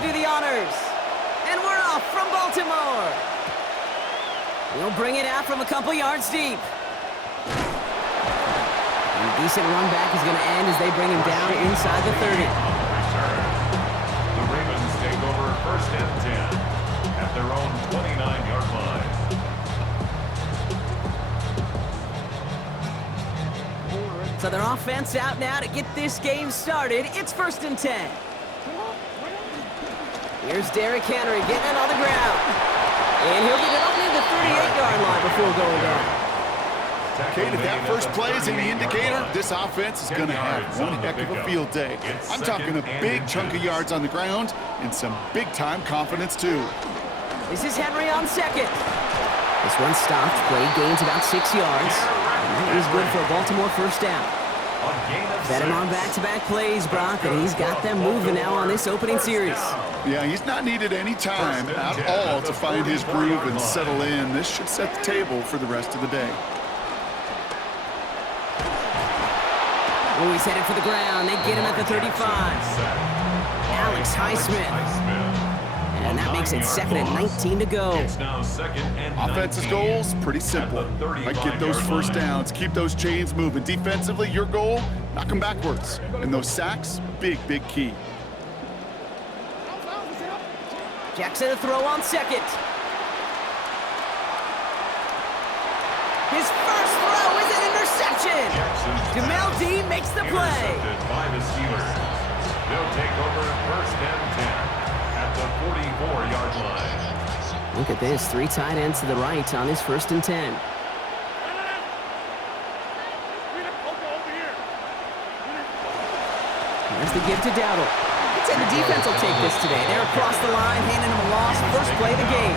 to do the honors. And we're off from Baltimore. We'll bring it out from a couple yards deep. And a decent run back is going to end as they bring him down inside the 30. The Ravens take over 1st and 10 at their own 29-yard line. So their offense out now to get this game started. It's 1st and 10. Here's Derrick Henry getting it on the ground. And he'll get it up near the 38-yard line before going down. Okay, if that first play is any indicator, this offense is going to have one heck of a field day. I'm talking a big chunk of yards on the ground and some big-time confidence, too. This is Henry on second. This one stopped. Play gains about 6 yards. And that is good for a Baltimore first down. Bet him on back-to-back plays, Brock, and he's got them moving now on this opening series. Yeah, he's not needed any time at all to find his groove and settle in. This should set the table for the rest of the day. Oh, he's headed for the ground. They get him at the 35. Alex Highsmith. And that makes it 2nd and 19 to go. Offense's goals, pretty simple. Get those first downs, keep those chains moving. Defensively, your goal, knock them backwards. And those sacks, big, big key. Jackson a throw on second. His first throw is an interception. Jamel D makes the play. By the Steelers. They'll take over 1st and 10 at the 44-yard line. Look at this, 3 tight ends to the right on his 1st and 10. There's the give to Dowdle. I'd say the defense will take this today. They're across the line, handing him a loss. First play of the game.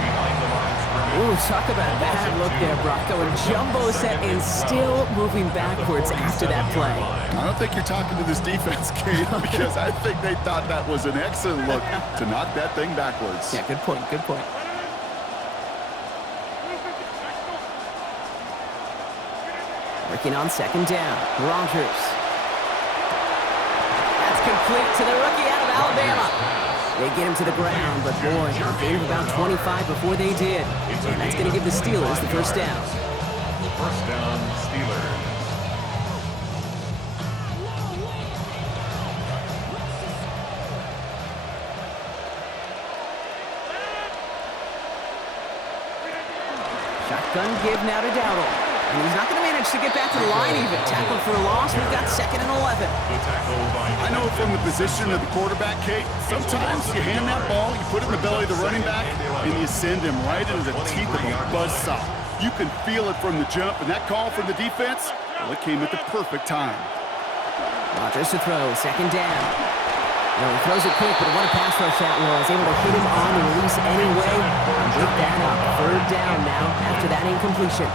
Ooh, talk about a bad look there, Brock. Going jumbo set and still moving backwards after that play. I don't think you're talking to this defense, Kate, because I think they thought that was an excellent look to knock that thing backwards. Yeah, good point, good point. Working on 2nd down. Rogers. That's complete to the rookie out of Alabama. They get him to the ground, but boy, a gain of about 25 before they did. And that's going to give the Steelers the first down. 1st down, Steelers. Shotgun give now to Dowdle. And he's not going to manage to get back to the line even. Tackle for a loss. We've got 2nd and 11. I know from the position of the quarterback, Kate, sometimes you hand that ball, you put it in the belly of the running back, and you send him right into the teeth of a buzzsaw. You can feel it from the jump, and that call from the defense, well, it came at the perfect time. Rodgers to throw, 2nd down. No, he throws it quick, but what a pass rush that was. Able to hit him on the release anyway. And get that up. 3rd down now after that incompletion.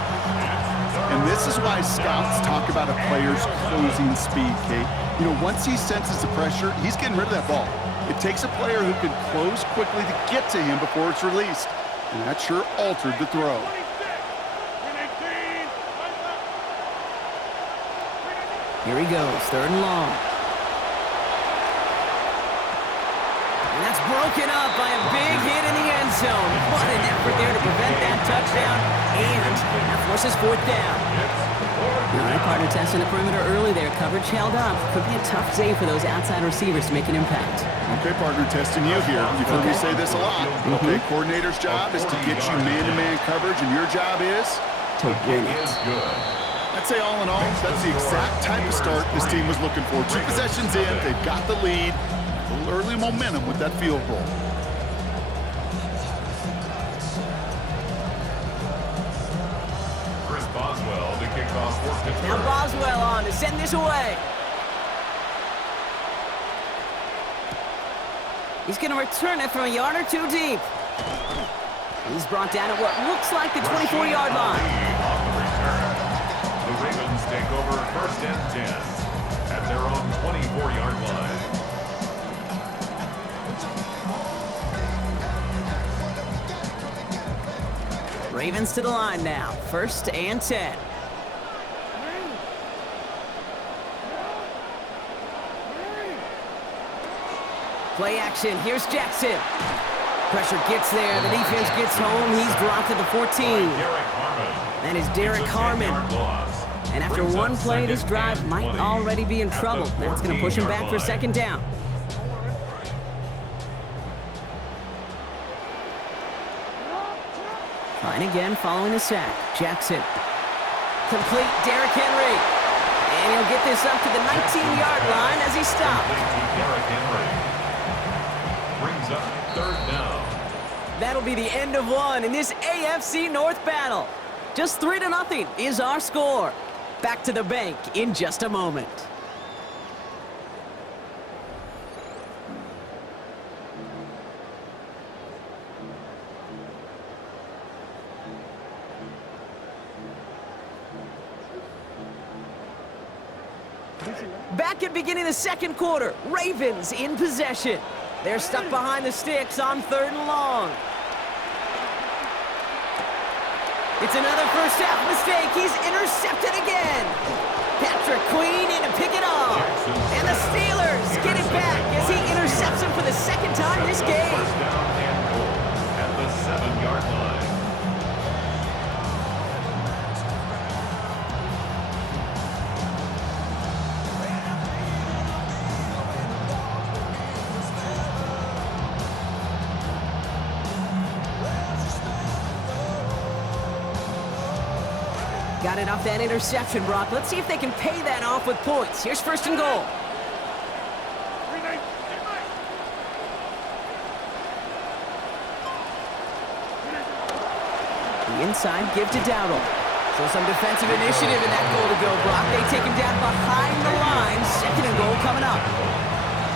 And this is why scouts talk about a player's closing speed, Kate. You know, once he senses the pressure, he's getting rid of that ball. It takes a player who can close quickly to get to him before it's released. And that sure altered the throw. Here he goes, 3rd and long. And that's broken up by a big hit in the end zone. What an effort there to prevent that touchdown. And that forces 4th down. All right, partner testing the perimeter early there. Coverage held up. Could be a tough day for those outside receivers to make an impact. Okay, partner, testing you here. You've heard me say this a lot. Okay, coordinator's job is to get you man-to-man coverage, and your job is to win it. I'd say all in all, that's the exact type of start this team was looking for. 2 possessions in, they've got the lead. A little early momentum with that field goal. Boswell to kick off for Now Boswell on to send this away. He's going to return it from a yard or 2 deep. He's brought down at what looks like the 24-yard line. On the return, the Ravens take over 1st and 10 at their own 24-yard line. Ravens to the line now. 1st and 10. Play action. Here's Jackson. Pressure gets there. The defense gets home. He's dropped to the 14. That is Derek Harmon. And after one play, this drive might already be in trouble. That's going to push him back for second down. Fine again following the sack. Jackson. Complete. Derrick Henry. And he'll get this up to the 19-yard line as he stopped. Derrick Henry brings up third down. That'll be the end of one in this AFC North battle. Just 3-0 is our score. Back to the bank in just a moment. Back at beginning of the second quarter, Ravens in possession. They're stuck behind the sticks on 3rd and long. It's another first half mistake. He's intercepted again. Patrick Queen in to pick it off. And the Steelers get it back as he intercepts him for the second time this game. First down and goal at the 7-yard line. Got it off that interception, Brock. Let's see if they can pay that off with points. Here's 1st and goal. The inside give to Dowdle. So some defensive initiative in that goal to go, Brock. They take him down behind the line. 2nd and goal coming up.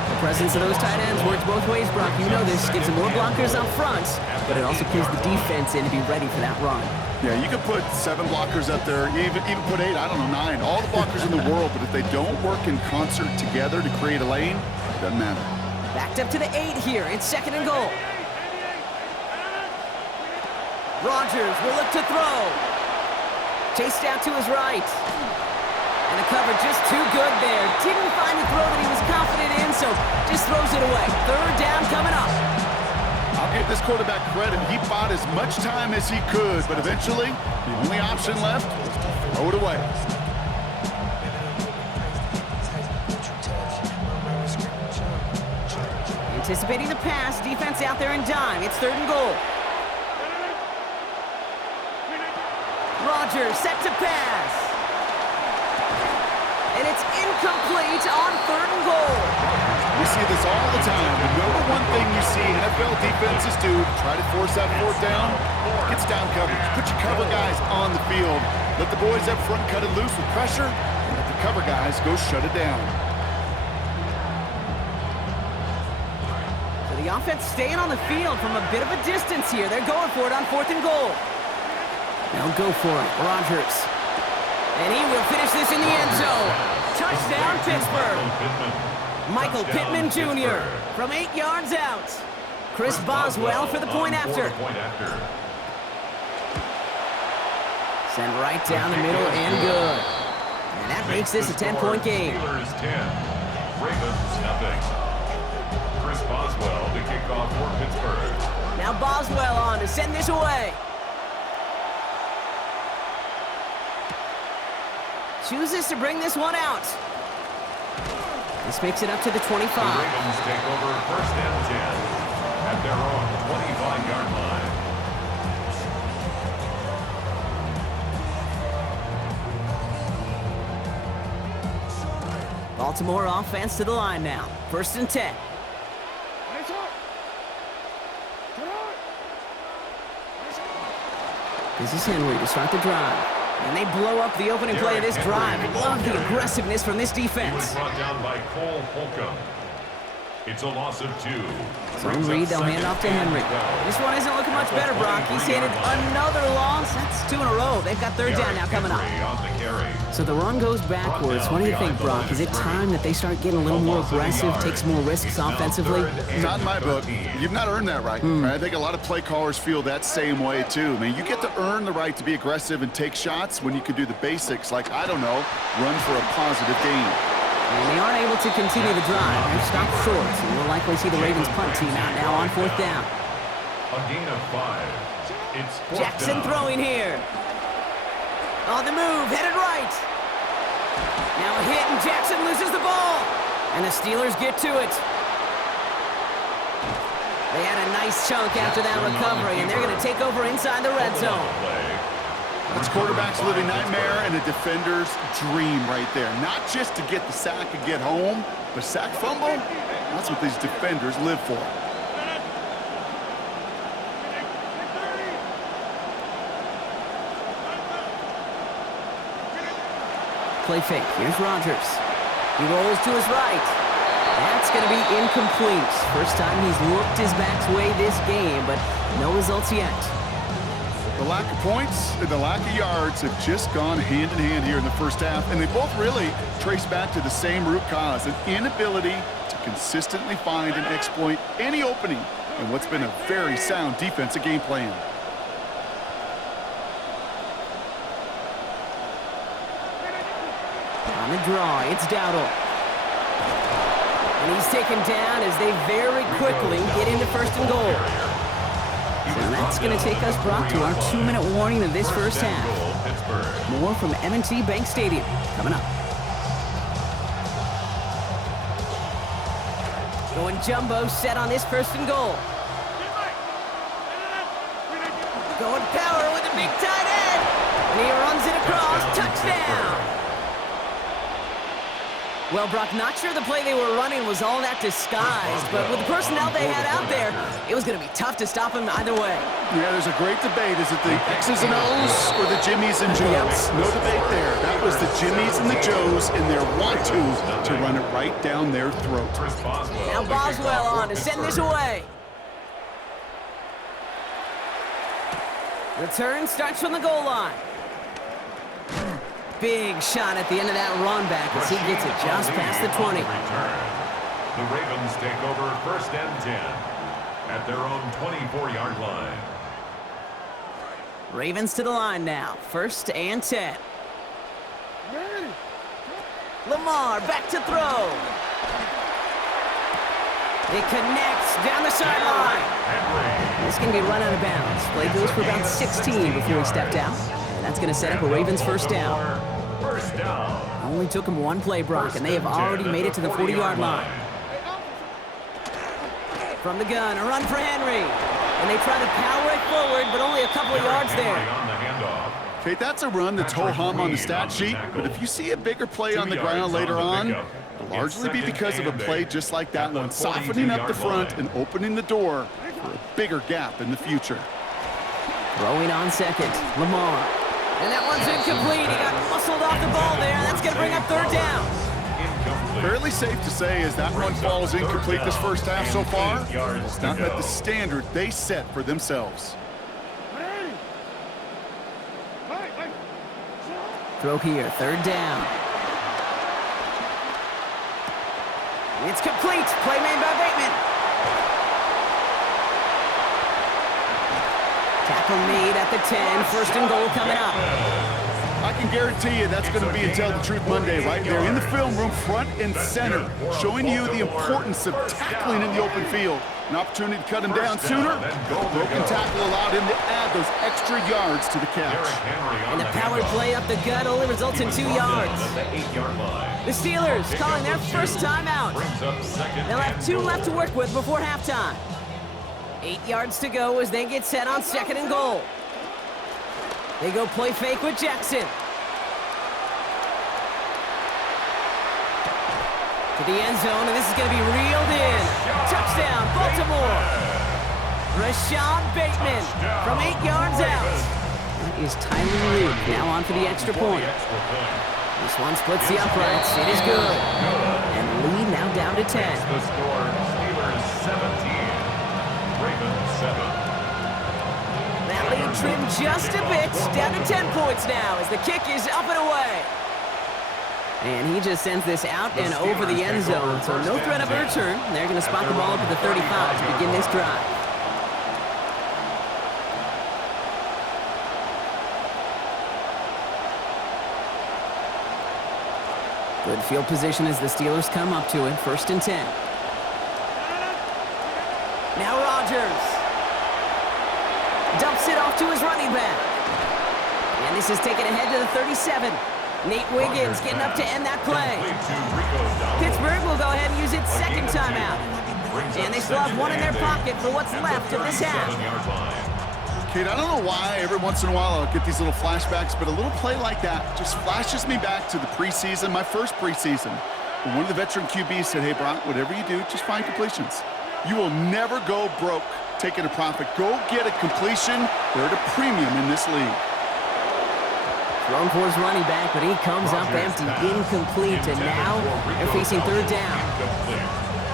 The presence of those tight ends works both ways, Brock. You know this. Gives them more blockers up front, but it also keeps the defense in to be ready for that run. Yeah, you could put 7 blockers up there, even put 8, I don't know, 9. All the blockers in the world, but if they don't work in concert together to create a lane, it doesn't matter. Backed up to the 8 here. It's 2nd and goal. Rodgers will look to throw. Chased out to his right. And the cover just too good there. Didn't find the throw that he was confident in, so just throws it away. 3rd down coming up. I'll give this quarterback credit. He bought as much time as he could, but eventually, the only option left was to throw it away. Anticipating the pass, defense out there in dime. It's 3rd and goal. Rodgers set to pass. And it's incomplete on 3rd and goal. We see this all the time. The number one thing you see NFL defenses do to try to force that 4th down, gets down coverage. Put your cover guys on the field. Let the boys up front cut it loose with pressure, and let the cover guys go shut it down. So the offense staying on the field from a bit of a distance here. They're going for it on 4th and goal. They'll go for it. Rodgers. And he will finish this in the end zone. Touchdown, Pittsburgh. Michael Pittman Jr. from 8 yards out. Chris Boswell for the point after. Sent right down the middle and good. And that makes this a 10-point game. Steelers 10, Ravens nothing. Chris Boswell to kick off for Pittsburgh. Now Boswell on to send this away. Chooses to bring this one out. This makes it up to the 25. The Ravens take over 1st and 10 at their own 25-yard line. Baltimore offense to the line now. 1st and 10. This is Henry to start the drive. And they blow up the opening play of this drive. Love the aggressiveness from this defense. He was brought down by Cole Holcomb. It's a loss of 2. So Reed, they'll hand off to Henry. This one isn't looking much better, Brock. He's handed another loss. That's 2 in a row. They've got 3rd down now coming up. So the run goes backwards. What do you think, Brock? Is it time that they start getting a little more aggressive, take some more risks offensively? Not in my book. You've not earned that right. I think a lot of play callers feel that same way, too. I mean, you get to earn the right to be aggressive and take shots when you could do the basics like, I don't know, run for a positive gain. And they aren't able to continue the drive. They're stopped short, and we'll likely see the Ravens punt team out now on 4th down. A gain of 5. It's 4th Jackson down. throwing here. On the move, headed right. Now a hit, and Jackson loses the ball. And the Steelers get to it. They had a nice chunk after that recovery, and they're going to take over inside the red zone. It's quarterback's living nightmare and a defender's dream right there. Not just to get the sack and get home, but sack fumble, that's what these defenders live for. Play fake. Here's Rodgers. He rolls to his right. That's going to be incomplete. First time he's looked his back's way this game, but no results yet. The lack of points and the lack of yards have just gone hand in hand here in the first half, and they both really trace back to the same root cause, an inability to consistently find and exploit any opening in what's been a very sound defensive game plan. On the draw, it's Dowdle. And he's taken down as they very quickly get into 1st and goal. So that's going to take us, Brock, to our 2-minute warning of this first half. More from M&T Bank Stadium coming up. Going jumbo set on this 1st and goal. Going power with a big tight end. And he runs it across. Touchdown. Well, Brock, not sure the play they were running was all that disguised, but with the personnel they had out there, it was going to be tough to stop him either way. Yeah, there's a great debate. Is it the X's and O's or the Jimmies and Joes? No debate there. That was the Jimmies and the Joes in their want-to run it right down their throat. Now Boswell on to send this away. Return starts from the goal line. Big shot at the end of that run back as he gets it just past the 20. The Ravens take over 1st and 10 at their own 24-yard line. Ravens to the line now. 1st and 10. Lamar back to throw. It connects down the sideline. This is going to be run out of bounds. Play goes for about 16 before he stepped out. And that's going to set up a Ravens 1st down. Only took him one play, Brock, and they have already made it to the 40-yard line. From the gun, a run for Henry. And they try to power it forward, but only a couple of yards there. Okay, that's a run that's ho-hum on the stat sheet, but if you see a bigger play on the ground later on, it'll largely be because of a play just like that one, softening up the front and opening the door for a bigger gap in the future. Throwing on 2nd, Lamar. And that one's incomplete. He got muscled off the ball there. That's going to bring up 3rd down. Fairly safe to say as that one falls incomplete this first half so far, it's not met the standard they set for themselves. Throw here, 3rd down. It's complete. Play made by Bateman. Tackle made at the 10. 1st and goal coming up. I can guarantee you that's going to be a Tell the Truth Monday right there in the film room, front and center, showing you the importance of tackling in the open field. An opportunity to cut him down sooner. Broken tackle allowed him to add those extra yards to the catch. And the power play up the gut only results in 2 yards. The Steelers calling their first timeout. They'll have 2 left to work with before halftime. 8 yards to go as they get set on 2nd and goal. They go play fake with Jackson. To the end zone, and this is going to be reeled in. Touchdown, Baltimore. Rashad Bateman from 8 yards out. That is Tyler Luke now on for the extra point. This one splits the uprights. It is good. And the lead now down to 10. The score, Steelers 17, Ravens 7. That lead trimmed just a bit, down to 10 points now as the kick is up and away. And he just sends this out and over the end zone, so no threat of a return. They're going to spot the ball up at the 35 to begin this drive. Good field position as the Steelers come up to it. 1st and 10. Now Rodgers. Dumps it off to his running back. And this is taken ahead to the 37. Nate Wiggins getting up to end that play. Pittsburgh will go ahead and use its 2nd timeout. And they still have one in their pocket for what's left of this half. Kate, I don't know why every once in a while I'll get these little flashbacks, but a little play like that just flashes me back to the preseason, my first preseason. When one of the veteran QBs said, hey, Brock, whatever you do, just find completions. You will never go broke taking a profit. Go get a completion. They're at a premium in this league. Thrown for his running back, but he comes up empty, incomplete, and now they're facing 3rd down.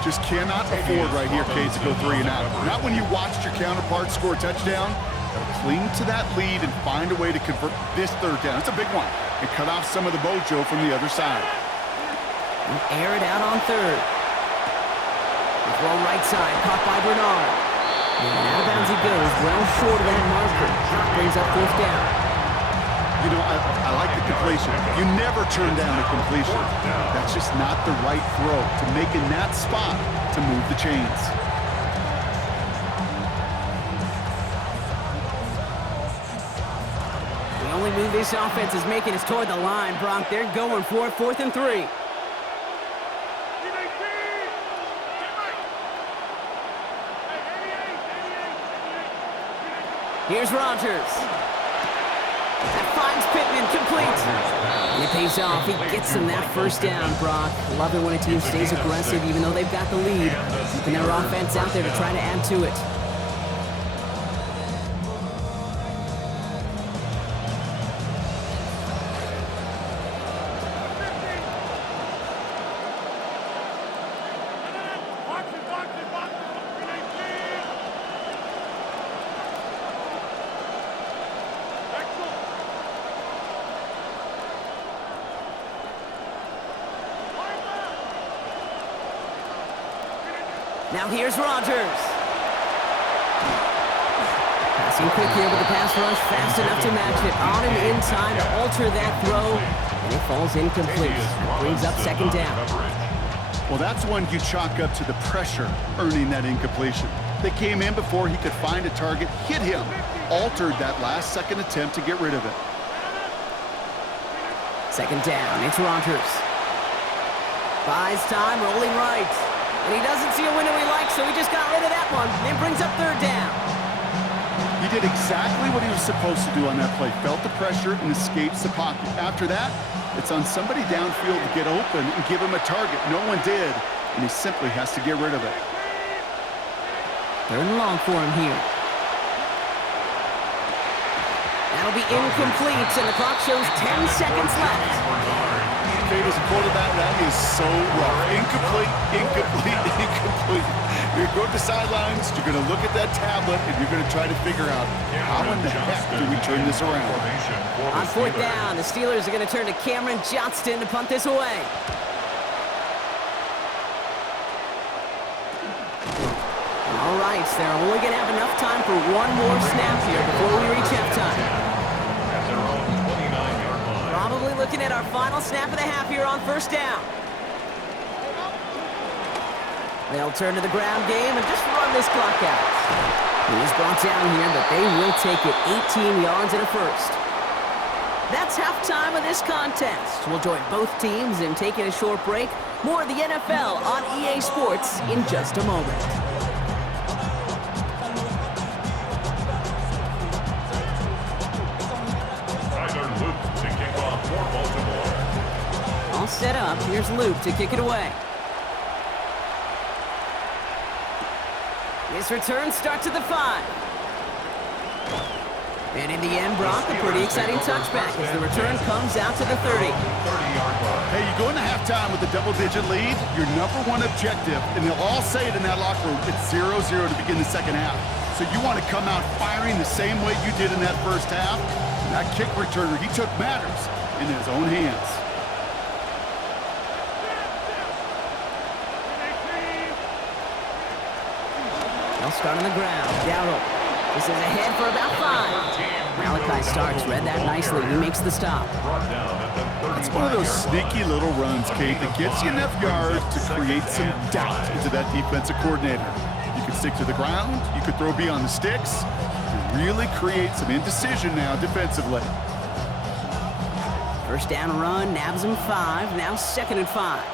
Just cannot afford right here, Kate, to go 3 and out. Not when you watched your counterpart score a touchdown. Cling to that lead and find a way to convert this 3rd down. It's a big one. And cut off some of the mojo from the other side. And air it out on 3rd. The throw right side, caught by Bernard. And out of bounds he goes, well short of that marker. Brings up 4th down. You know, I like the completion. You never turn down a completion. That's just not the right throw to make in that spot to move the chains. The only move this offense is making is toward the line, Brock. They're going for it, 4th and 3. Here's Rodgers. That finds Pittman, complete. And it pays off. He gets him that 1st down, Brock. Love it when a team stays aggressive, even though they've got the lead. Keeping their offense out there to try to add to it. Now here's Rodgers. Passing quick here with the pass rush, fast enough to match it. On and in time to alter that throw, and it falls incomplete. That brings up 2nd down. Well, that's one you chalk up to the pressure earning that incompletion. They came in before he could find a target, hit him, altered that last-second attempt to get rid of it. 2nd down, it's Rodgers. Buys time, rolling right. And he doesn't see a window he likes, so he just got rid of that one. And brings up 3rd down. He did exactly what he was supposed to do on that play. Felt the pressure and escapes the pocket. After that, it's on somebody downfield to get open and give him a target. No one did, and he simply has to get rid of it. 3rd and long for him here. That'll be incomplete, and the clock shows 10 seconds left. As a quarterback, that is so rough. Incomplete, incomplete, incomplete. You're going to the sidelines, you're going to look at that tablet, and you're going to try to figure out how in the heck do we turn this around. On 4th down, the Steelers are going to turn to Cameron Johnston to punt this away. All right, they're only going to have enough time for one more snap here before we reach halftime. Probably looking at our final snap of the half here on 1st down. They'll turn to the ground game and just run this clock out. He is brought down here, but they will take it 18 yards and a 1st. That's halftime of this contest. We'll join both teams in taking a short break. More of the NFL on EA Sports in just a moment. All set up. Here's Luke to kick it away. This return starts at the 5. And in the end, Brock, a pretty exciting touchback as the return comes out to the 30. Hey, you go into halftime with a double-digit lead, your #1 objective, and they'll all say it in that locker room, it's 0-0 to begin the 2nd half. So you want to come out firing the same way you did in that 1st half. And that kick returner, he took matters in his own hands. They'll start on the ground. Dowdle. This is ahead for about 5. Malachi Starks read that nicely. He makes the stop. Brought down at the 35. It's one of those sneaky little runs, Kate, that gets you enough yards to create some doubt into that defensive coordinator. You could stick to the ground, you could throw beyond the sticks, and really create some indecision now defensively. First down run, nabs him 5. Now 2nd and 5.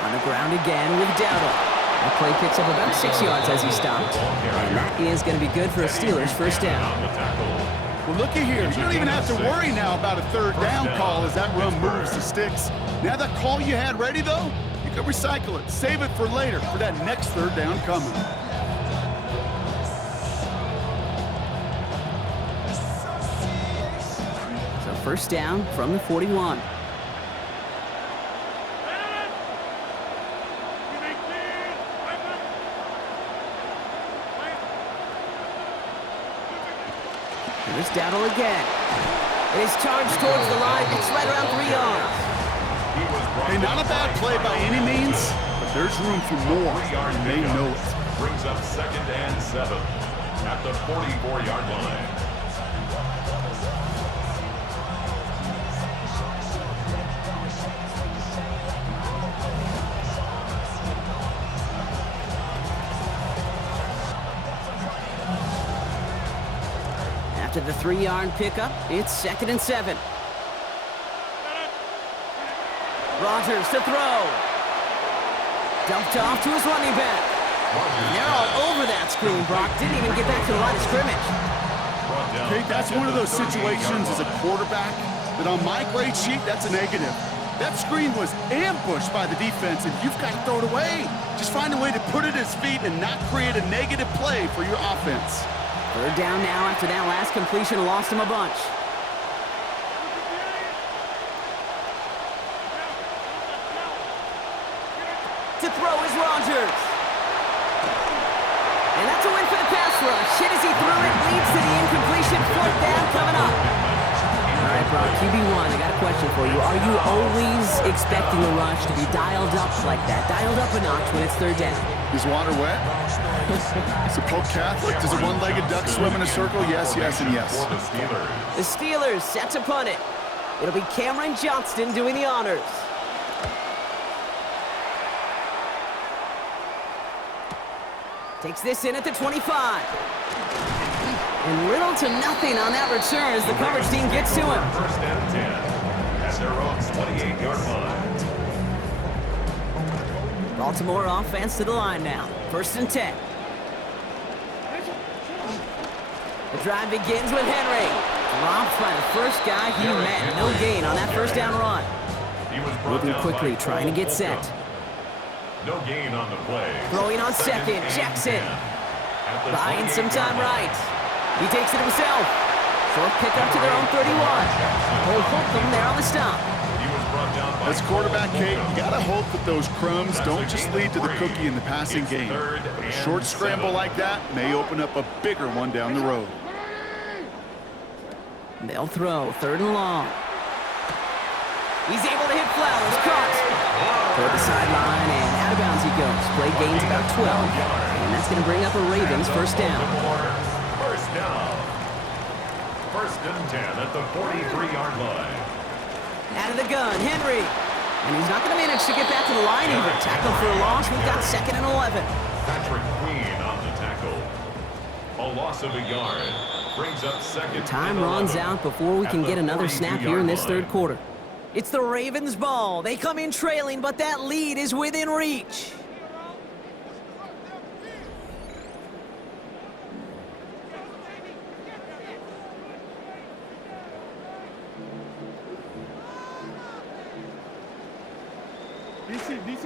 On the ground again with Dowdle. That play picks up about 6 yards as he stopped. And that is going to be good for a Steelers first down. Well, looky here. You don't even have to worry now about a third down call as that run moves the sticks. Now that call you had ready, though, you can recycle it. Save it for later for that next third down coming. So first down from the 41. Here's Dowdle again. It is charged towards the line. It's right around 3 yards. Hey, not a bad play by any means, but there's room for more, and they know it. Brings up 2nd and 7 at the 44-yard line. After the 3-yard pickup, it's 2nd and 7. Rodgers to throw. Dumped off to his running back. And they're all over that screen, Brock. Didn't even get back to the line of scrimmage. Okay, that's one of those situations as a quarterback that on my grade sheet, that's a negative. That screen was ambushed by the defense, and you've got to throw it away. Just find a way to put it at his feet and not create a negative play for your offense. Third down now after that last completion. Lost him a bunch. To throw is Rodgers. And that's a win for the pass rush. Hit as he threw it. Leads to the incompletion. 4th down coming up. All right, Brock, QB1, I got a question for you. Are you always expecting the rush to be dialed up like that? Dialed up a notch when it's third down? Is water wet? Is it Pope Catholic? Does a one-legged duck swim in a circle? Yes, yes, and yes. The Steelers set to punt it. It'll be Cameron Johnston doing the honors. Takes this in at the 25. And little to nothing on that return as the coverage team gets to him. First and 10 at their own 28-yard line. Baltimore offense to the line now. 1st and 10. The drive begins with Henry. Dropped by the first guy he met. No gain on that first down run. Moving quickly, trying to get set. No gain on the play. Throwing on 2nd, Jackson. Buying some time right. He takes it himself. Short pickup to their own 31. Cole Holcomb there on the stop. As quarterback, Kate, you gotta hope that those crumbs don't just lead to the cookie in the passing game. But a short scramble like that may open up a bigger one down the road. They'll throw 3rd and long. He's able to hit Flowers. Caught. Toward the sideline and out of bounds he goes. Play gains about 12. And that's going to bring up a Ravens first down. First down. 1st and 10 at the 43-yard line. Out of the gun, Henry. And he's not going to manage to get back to the line even. Tackle for a loss. We've got 2nd and 11. Patrick Queen on the tackle. A loss of a yard. Brings up 2nd. Time runs out before we can get another snap here in this 3rd quarter. It's the Ravens' ball. They come in trailing, but that lead is within reach.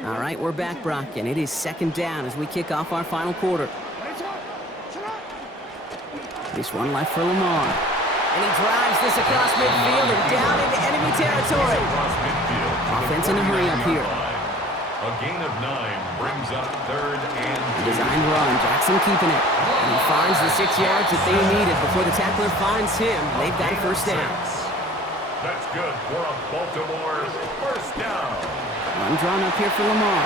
All right, we're back, Brock, and it is 2nd down as we kick off our final quarter. Just one left for Lamar. And he drives this across midfield and down into enemy territory. Offense in a hurry up here. A gain of 9 brings up 3rd and Designed run, Jackson keeping it. And he finds the 6 yards that they needed before the tackler finds him. They've got a first down. That's good for a Baltimore first down. Run drawn up here for Lamar.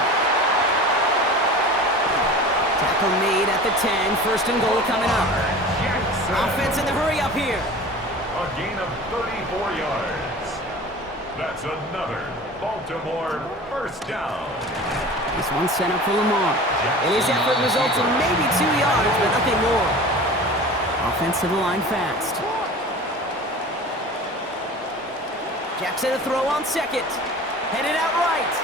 Tackle made at the 10. First and goal coming up. Offense in the hurry up here. A gain of 34 yards. That's another Baltimore first down. This one sent up for Lamar. And his effort results in maybe 2 yards, but nothing more. Offense to the line fast. Jackson to throw on second. Headed out right.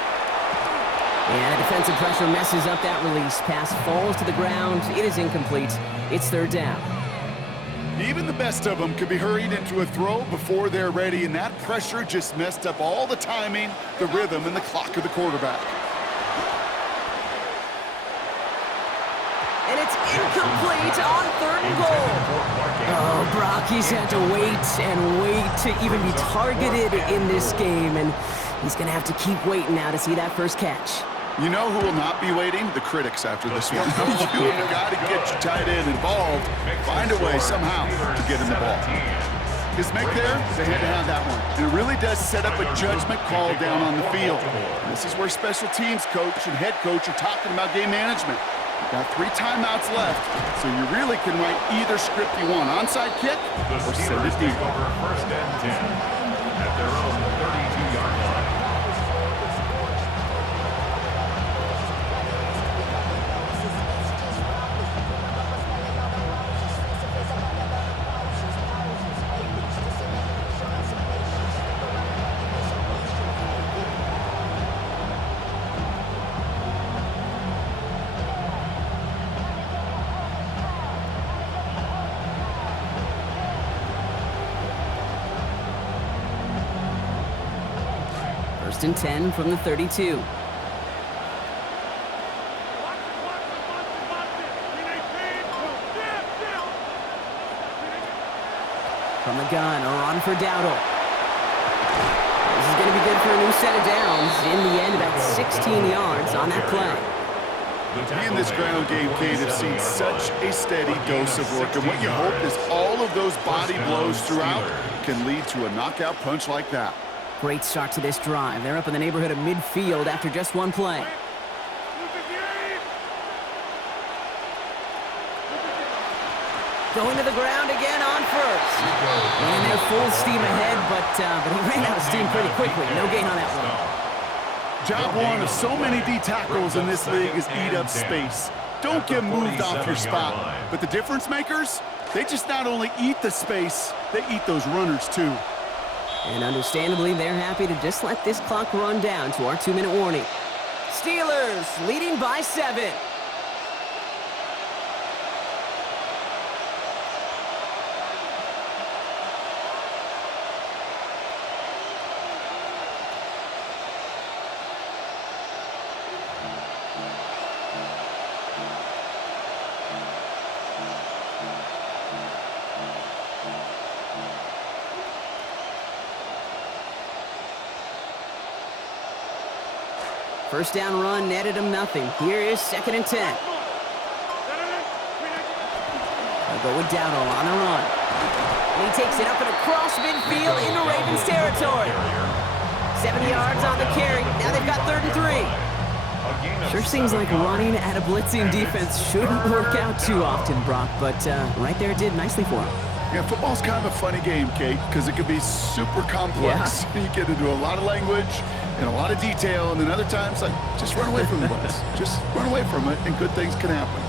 And defensive pressure messes up that release. Pass falls to the ground. It is incomplete. It's 3rd down. Even the best of them can be hurried into a throw before they're ready, and that pressure just messed up all the timing, the rhythm, and the clock of the quarterback. And it's incomplete on 3rd and goal. Oh, Brock, he's had to wait and wait to even be targeted in this game, and he's going to have to keep waiting now to see that first catch. You know who will not be waiting? The critics after this one. You've got to get your tight end involved. Find a way somehow to get him the ball. His make there, they had to have that one. And it really does set up a judgment call down on the field. And this is where special teams coach and head coach are talking about game management. You've got 3 timeouts left, so you really can write either script you want. Onside kick or send it deep. Over 1st and 10 at their own 32-yard line. First and 10 from the 32. From the gun, a run for Dowdle. This is going to be good for a new set of downs. In the end, about 16 yards on that play. He and this ground game, Kate, have seen such a steady dose of work. And what you hope is all of those body blows throughout can lead to a knockout punch like that. Great start to this drive. They're up in the neighborhood of midfield after just one play. Going to the ground again on first. And they're full steam ahead, but he ran out of steam pretty quickly. No gain on that one. Job one of so many D tackles in this league is eat up space. Don't get moved off your spot. But the difference makers, they just not only eat the space, they eat those runners too. And understandably, they're happy to just let this clock run down to our 2-minute warning. Steelers leading by 7. First down run netted him nothing. Here is 2nd and 10. They'll go with Dowdle on the run. And he takes it up and across midfield into Ravens territory. 7 yards on the carry. Now they've got 3rd and 3. Sure seems like running at a blitzing defense shouldn't work out too often, Brock, but right there it did nicely for him. Yeah, football's kind of a funny game, Kate, because it can be super complex. Yeah. You get into a lot of language and a lot of detail, and then other times, like, just run away from the bus. Just run away from it, and good things can happen.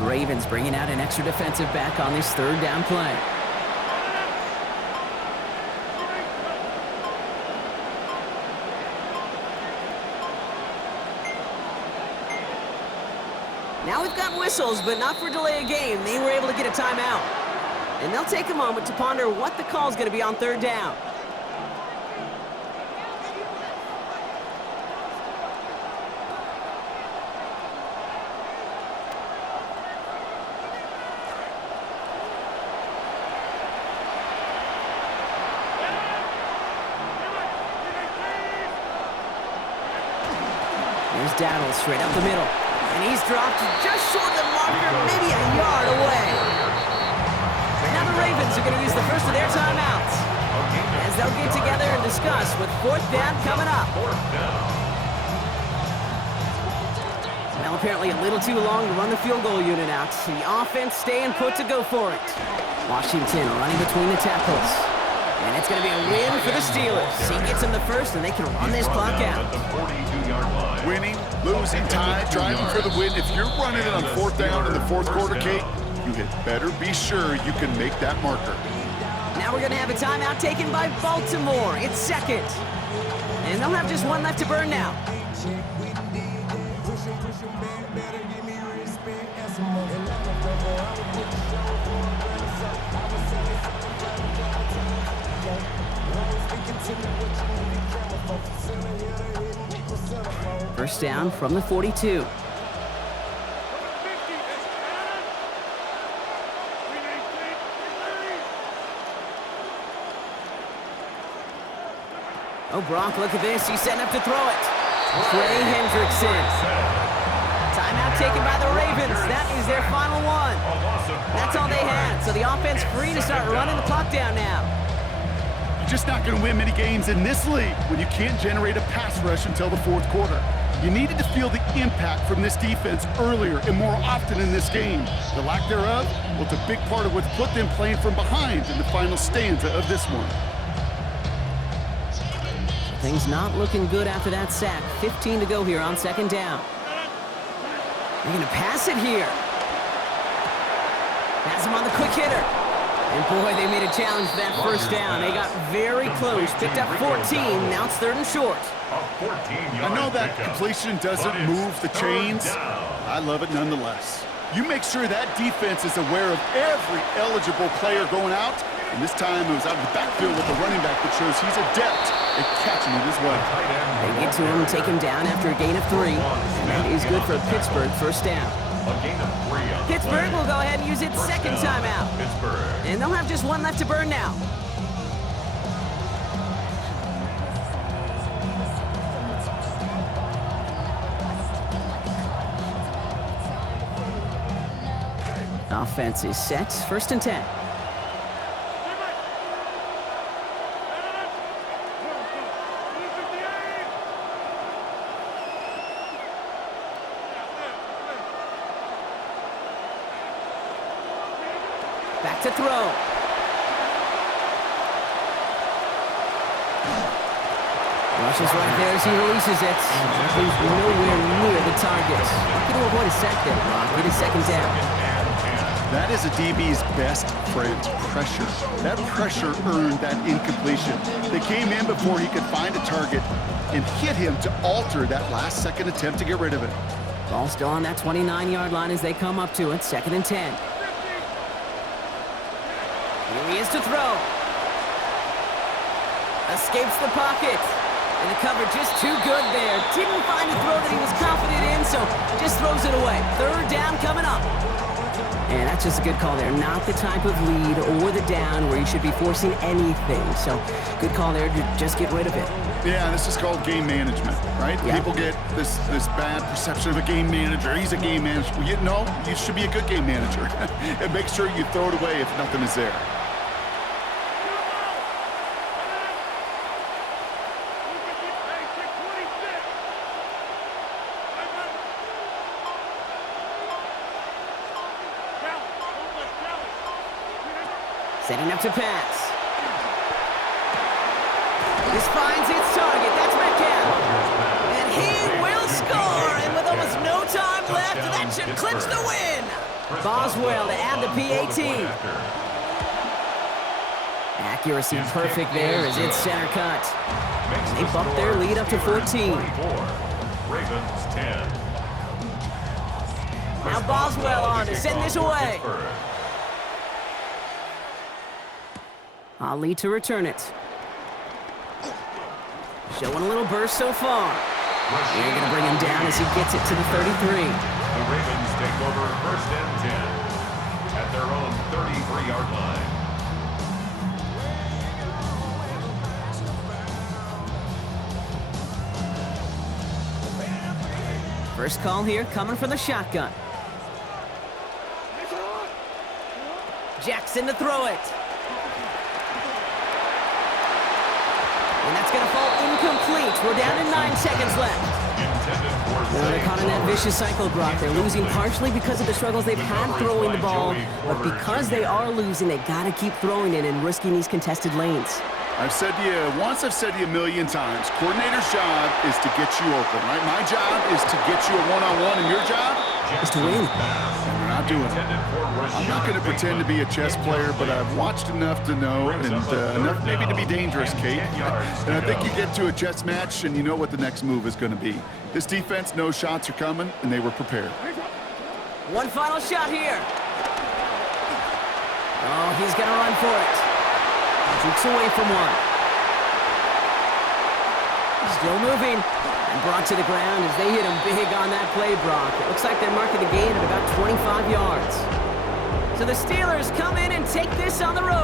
The Ravens bringing out an extra defensive back on this 3rd down play. Now we've got whistles, but not for delay of game. They were able to get a timeout. And they'll take a moment to ponder what the call is going to be on 3rd down. There's Daddle straight up the middle. And he's dropped just short of the marker, maybe a yard away. Now the Ravens are going to use the first of their timeouts as they'll get together and discuss with fourth down coming up. Well, apparently a little too long to run the field goal unit out. The offense staying put to go for it. Washington running between the tackles. And it's going to be a win for the Steelers. He gets them the first, and they can run this clock out. Winning, losing, tie, driving for the win. If you're running it on fourth down in the fourth quarter, Kate, you had better be sure you can make that marker. Now we're going to have a timeout taken by Baltimore. It's second. And they'll have just one left to burn now. First down from the 42. Oh, Brock, look at this. He's setting up to throw it. Trey Hendrickson. Timeout taken by the Ravens. That is their final one. That's all they had. So the offense free to start running the clock down now. You're just not going to win many games in this league when you can't generate a pass rush until the fourth quarter. You needed to feel the impact from this defense earlier and more often in this game. The lack thereof, well, it's a big part of what put them playing from behind in the final stanza of this one. Things not looking good after that sack. 15 to go here on second down. They're going to pass it here. Pass him on the quick hitter. And boy, they made a challenge for that first down. They got very close. Picked up 14. Now it's third and short. I know that completion doesn't move the chains. I love it nonetheless. You make sure that defense is aware of every eligible player going out. And this time it was out of the backfield with the running back that shows he's adept at catching it as well. They get to him, take him down after a gain of 3. And that is good for Pittsburgh first down. Pittsburgh will go ahead and use its second timeout. And they'll have just one left to burn now. Offense is set. First and 10. Back to throw. Rushes right there as he releases it. He's nowhere near the target. Going to avoid a sack there, Rock. It is second down. That is a DB's best friend, pressure. That pressure earned that incompletion. They came in before he could find a target and hit him to alter that last-second attempt to get rid of it. Ball still on that 29-yard line as they come up to it. Second and 10. Here he is to throw. Escapes the pocket. And the cover just too good there. Didn't find a throw that he was confident in, so just throws it away. Third down coming up. And that's just a good call there. Not the type of lead or the down where you should be forcing anything. So good call there to just get rid of it. Yeah, this is called game management, right? Yeah. People get this bad perception of a game manager. He's a game manager. Well, you should be a good game manager. And make sure you throw it away if nothing is there. Setting up to pass. This finds its target. That's Metcalf. And he will score. And with almost no time left, that should clinch the win. Boswell to add the PAT. Accuracy perfect there as it's center cut. They bump their lead up to 14. Ravens 10. Now Boswell on to send this away. Ali to return it. Showing a little burst so far. They're going to bring him down as he gets it to the 33. The Ravens take over first and 10 at their own 33-yard line. First call here coming from the shotgun. Jackson to throw it. And that's going to fall incomplete. We're down to 9 seconds left. Now they're caught in that vicious cycle, Brock. They're losing partially because of the struggles they've had throwing the ball, but because they are losing, they got to keep throwing it and risking these contested lanes. I've said to you once, I've said to you a million times, coordinator's job is to get you open, right? My job is to get you a one-on-one, and your job Is to win. and we're not doing it. I'm not going to pretend to be a chess player, but I've watched enough to know, and enough maybe to be dangerous, Kate. And I think you get to a chess match, and you know what the next move is going to be. This defense knows shots are coming, and they were prepared. One final shot here. Oh, he's going to run for it. Jukes away from one. Still moving. And brought to the ground as they hit him big on that play, Brock. It looks like they're marking the gain at about 25 yards. So the Steelers come in and take this on the road.